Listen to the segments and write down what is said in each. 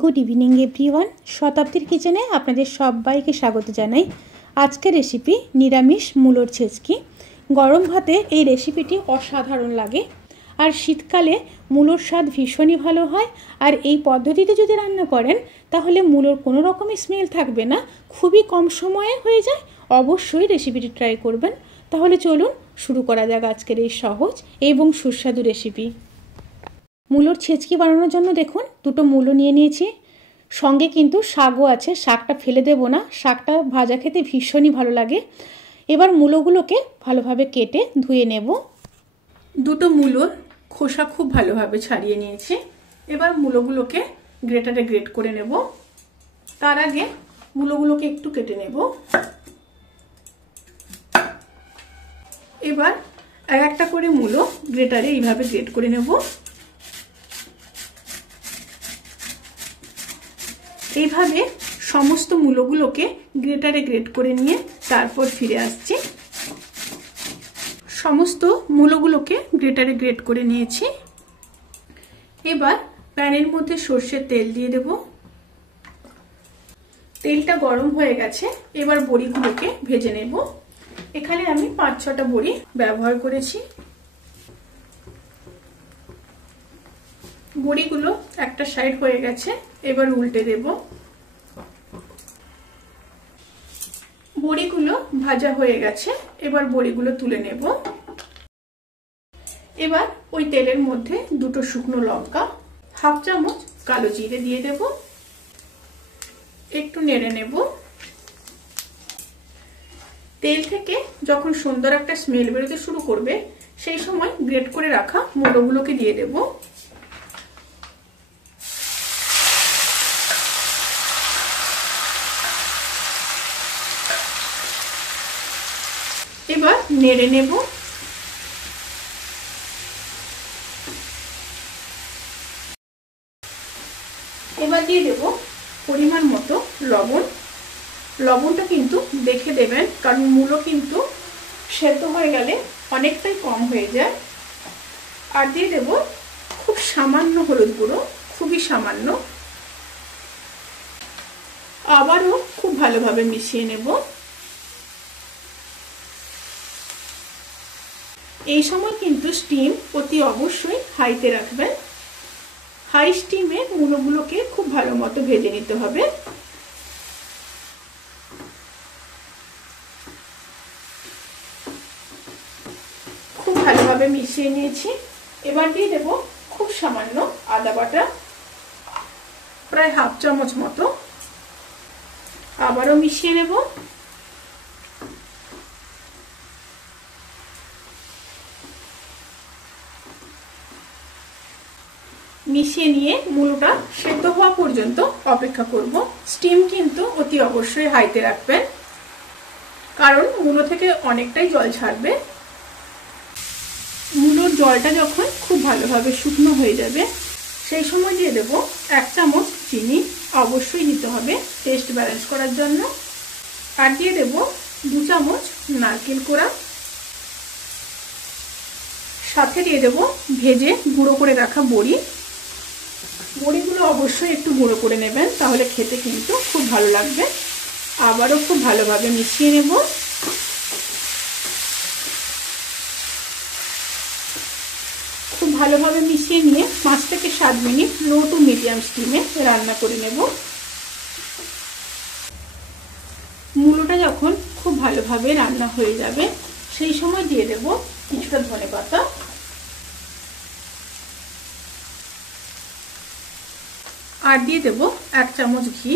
Good evening everyone. শতাব্দীর কিচেনে আপনাদের সবাইকে স্বাগত জানাই। আজকের রেসিপি নিরামিষ মূলোর ছেচকি। গরম ভাতে এই রেসিপিটি অসাধারণ লাগে, আর শীতকালে মূলোর স্বাদ ভীষণই ভালো হয়। আর এই পদ্ধতিতে যদি রান্না করেন তাহলে মূলোর কোনো রকমই স্মেল থাকবে না, খুবই কম সময়ে হয়ে যায়। অবশ্যই রেসিপিটি ট্রাই করবেন। তাহলে চলুন শুরু করা যাক আজকের এই সহজ এবং সুস্বাদু রেসিপি। মূলোর ছেচকি বানানোর জন্য দেখুন দুটো মূলো নিয়ে নিয়েছি, সঙ্গে কিন্তু শাকও আছে। শাকটা ফেলে দেব না, শাকটা ভাজা খেতে ভীষণই ভালো লাগে। এবার মূলোগুলোকে ভালোভাবে কেটে ধুয়ে নেব। দুটো মূলোর খোসা খুব ভালোভাবে ছাড়িয়ে নিয়েছি। এবার মূলোগুলোকে গ্রেটারে গ্রেট করে নেব। তার আগে মূলোগুলোকে একটু কেটে নেব। এবার এক একটা করে মূলো গ্রেটারে এইভাবে গ্রেট করে নেব। এইভাবে সমস্ত মূলোগুলোকে গ্রেটারে গ্রেট করে নিয়ে তারপর ফিরে আসছি। সমস্ত মূলোগুলোকে গ্রেটারে গ্রেট করে নিয়েছি। এবার প্যানের মধ্যে সর্ষের তেল দিয়ে দেব। তেলটা গরম হয়ে গেছে, এবার বড়িগুলোকে ভেজে নেব। এখানে আমি 5-6টা বড়ি ব্যবহার করেছি। বড়িগুলো একটা সাইড হয়ে গেছে, এবার উল্টে দেব। বড়িগুলো ভাজা হয়ে গেছে, এবার বড়িগুলো তুলে নেব। এবার ওই তেলের মধ্যে দুটো শুকনো লঙ্কা, 1/2 চামচ কালো জিরে দিয়ে দেব। একটু নেড়ে নেব। তেল থেকে যখন সুন্দর একটা স্মেল বেরোতে শুরু করবে সেই সময় গ্রেট করে রাখা মূলোগুলোকে দিয়ে দেব। এবার নেড়ে নেব। এবার দিয়ে দেব পরিমাণ মতো লবণ। লবণটা কিন্তু দেখে দেবেন, কারণ মূলো কিন্তু সেদ্ধ হয়ে গেলে অনেকটাই কম হয়ে যায়। আর দিয়ে দেব খুব সামান্য হলুদ গুঁড়ো, খুবই সামান্য। আবারও খুব ভালোভাবে মিশিয়ে নেব। এই সময় কিন্তু স্টিম অতি অবশ্যই হাইতে রাখবেন। হাই স্টিমে মূলোগুলোকে খুব ভালো মতো ভেজে নিতে হবে। খুব ভালোভাবে মিশিয়ে নিয়েছি। এবার দিয়ে দেব খুব সামান্য আদা বাটা, প্রায় 1/2 চামচ মতো। আবারও মিশিয়ে নেব। মিশিয়ে নিয়ে মূলোটা সেদ্ধ হওয়া পর্যন্ত অপেক্ষা করব। স্টিম কিন্তু অতি অবশ্যই হাইতে রাখবেন, কারণ মূলো থেকে অনেকটাই জল ছাড়বে। মূলোর জলটা যখন খুব ভালোভাবে শুকনো হয়ে যাবে সেই সময় দিয়ে দেব 1 চামচ চিনি, অবশ্যই দিতে হবে টেস্ট ব্যালেন্স করার জন্য। আর দিয়ে দেব 2 চামচ নারকেল কোড়া, সাথে দিয়ে দেব ভেজে গুঁড়ো করে রাখা বড়ি। বড়িগুলো অবশ্যই একটু গুঁড়ো করে নেবেন, তাহলে খেতে কিন্তু খুব ভালো লাগবে। আবারও খুব ভালোভাবে মিশিয়ে নেব। খুব ভালোভাবে মিশিয়ে নিয়ে 5 থেকে 7 মিনিট লো টু মিডিয়াম স্টিমে রান্না করে নেব। মূলোটা যখন খুব ভালোভাবে রান্না হয়ে যাবে সেই সময় দিয়ে দেব কিছুটা ধনেপাতা। আর দিয়ে দেব 1 চামচ ঘি।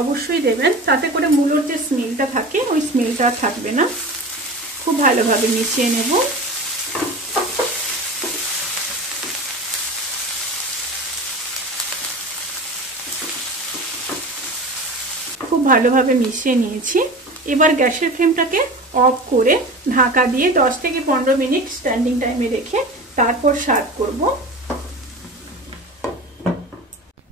অবশ্যই দেবেন, তাতে করে মূলোর যে স্মেলটা থাকে ওই স্মেলটা আর থাকবে না। খুব ভালোভাবে মিশিয়ে নেব। খুব ভালোভাবে মিশিয়ে নিয়েছি। এবার গ্যাসের ফ্লেমটাকে অফ করে ঢাকা দিয়ে 10 থেকে 15 মিনিট স্ট্যান্ডিং টাইমে রেখে তারপর সার্ভ করব।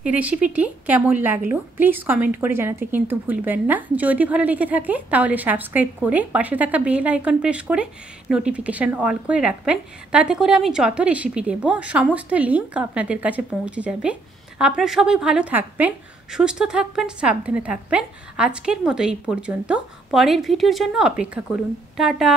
এই রেসিপিটি কেমন লাগলো প্লিজ কমেন্ট করে জানাতে কিন্তু ভুলবেন না। যদি ভালো লেগে থাকে তাহলে সাবস্ক্রাইব করে পাশে থাকা বেল আইকন প্রেস করে নোটিফিকেশান অল করে রাখবেন। তাতে করে আমি যত রেসিপি দেব সমস্ত লিঙ্ক আপনাদের কাছে পৌঁছে যাবে। আপনারা সবাই ভালো থাকবেন, সুস্থ থাকবেন, সাবধানে থাকবেন। আজকের মতো এই পর্যন্ত। পরের ভিডিওর জন্য অপেক্ষা করুন। টাটা।